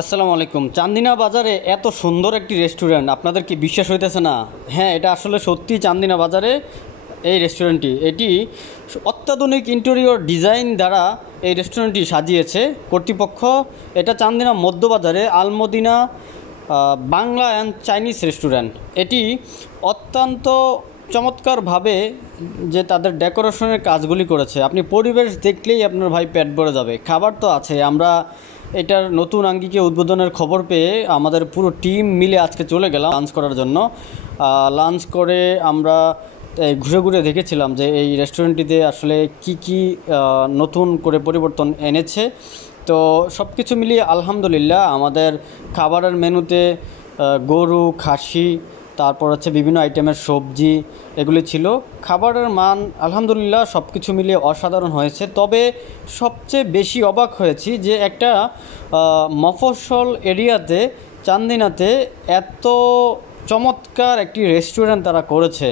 আসসালামু আলাইকুম। চান্দিনা বাজারে এত সুন্দর একটি রেস্টুরেন্ট, আপনাদের কি বিশ্বাস হইতেছে না? হ্যাঁ, এটা আসলে সত্যি চান্দিনা বাজারে এই রেস্টুরেন্টটি। এটি অত্যাধুনিক ইন্টেরিয়র ডিজাইন দ্বারা এই রেস্টুরেন্টটি সাজিয়েছে কর্তৃপক্ষ। এটা চান্দিনা মধ্যবাজারে Almadina Bangla and Chinese restaurant. এটি অত্যন্ত চমৎকারভাবে যে তাদের ডেকোরেশনের কাজগুলি করেছে, আপনি পরিবেশ দেখলেই আপনার ভাই পেট ভরে যাবে। খাবার তো আছে। আমরা এটার নতুন আঙ্গিকে উদ্বোধনের খবর পেয়ে আমাদের পুরো টিম মিলে আজকে চলে গেলাম লাঞ্চ করার জন্য। লাঞ্চ করে আমরা ঘুরে ঘুরে দেখেছিলাম যে এই রেস্টুরেন্টটিতে আসলে কি কি নতুন করে পরিবর্তন এনেছে। তো সব কিছু মিলিয়ে আলহামদুলিল্লাহ আমাদের খাবারের মেনুতে গরু, খাসি, তারপর হচ্ছে বিভিন্ন আইটেমের সবজি এগুলি ছিল। খাবারের মান আলহামদুলিল্লাহ সব কিছু মিলিয়ে অসাধারণ হয়েছে। তবে সবচেয়ে বেশি অবাক হয়েছি যে একটা মফস্বল এরিয়াতে চান্দিনাতে এত চমৎকার একটি রেস্টুরেন্ট তারা করেছে,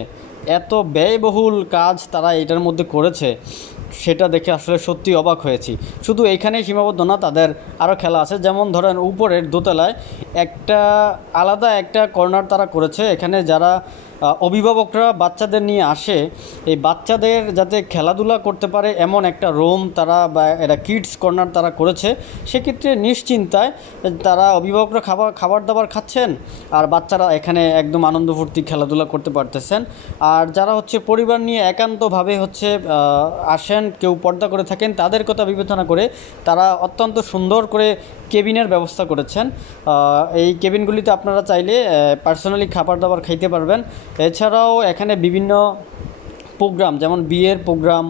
এত ব্যয়বহুল কাজ তারা এটার মধ্যে করেছে, সেটা দেখে আসলে সত্যি অবাক হয়েছি। শুধু এইখানেই সীমাবদ্ধ না, তাদের আরও খেলা আছে। যেমন ধরেন উপরের দোতলায় একটা আলাদা একটা কর্নার তারা করেছে, এখানে যারা অভিভাবকরা বাচ্চাদের নিয়ে আসে, এই বাচ্চাদের যাতে খেলাধুলা করতে পারে এমন একটা রুম তারা বা এটা কিডস কর্নার তারা করেছে। সেক্ষেত্রে নিশ্চিন্তায় তারা অভিভাবকরা খাবার দাবার খাচ্ছেন আর বাচ্চারা এখানে একদম আনন্দ ফুর্তি খেলাধুলা করতে পারতেছেন। আর যারা হচ্ছে পরিবার নিয়ে একান্তভাবে হচ্ছে আসেন, কেউ পর্দা করে থাকেন, তাদের কথা বিবেচনা করে তারা অত্যন্ত সুন্দর করে কেবিনের ব্যবস্থা করেছেন। এই কেবিনগুলিতে আপনারা চাইলে পার্সোনালি খাবার দাবার খাইতে পারবেন। এছাড়াও এখানে বিভিন্ন প্রোগ্রাম, যেমন বিয়ের প্রোগ্রাম,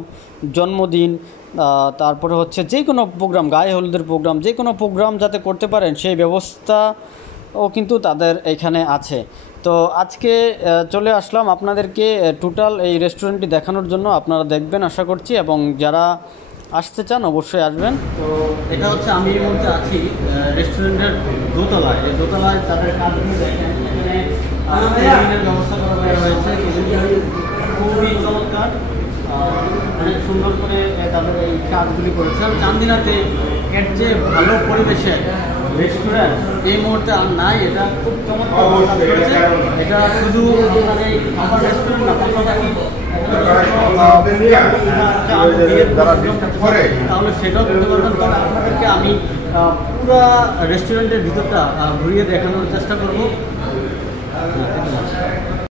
জন্মদিন, তারপরে হচ্ছে যে কোনো প্রোগ্রাম, গায়ে হলুদের প্রোগ্রাম, যে কোনো প্রোগ্রাম যাতে করতে পারেন সেই ব্যবস্থাও কিন্তু তাদের এখানে আছে। তো আজকে চলে আসলাম আপনাদেরকে টোটাল এই রেস্টুরেন্টটি দেখানোর জন্য। আপনারা দেখবেন আশা করছি, এবং যারা আসতে চান অবশ্যই আসবেন। তো এটা হচ্ছে আমি এই মুহূর্তে আছি রেস্টুরেন্টের দোতলায়। এই দোতলায় তাদের কাজগুলো দেখেন, এখানে ব্যবস্থা করা হয়েছে, খুবই চমৎকার, অনেক সুন্দর করে তাদের এই কাজগুলি করেছে। চান্দিনাতে এর যে ভালো পরিবেশে রেস্টুরেন্ট এই মুহূর্তে আর নাই। এটা খুব চমৎকার কাজ করেছে। এটা শুধু মানে খাবার রেস্টুরেন্ট না, পাশাপাশি তাহলে সেটাও করতে পারবেন। তবে আপনাদেরকে আমি পুরো রেস্টুরেন্টের ভিতরটা ঘুরিয়ে দেখানোর চেষ্টা করব।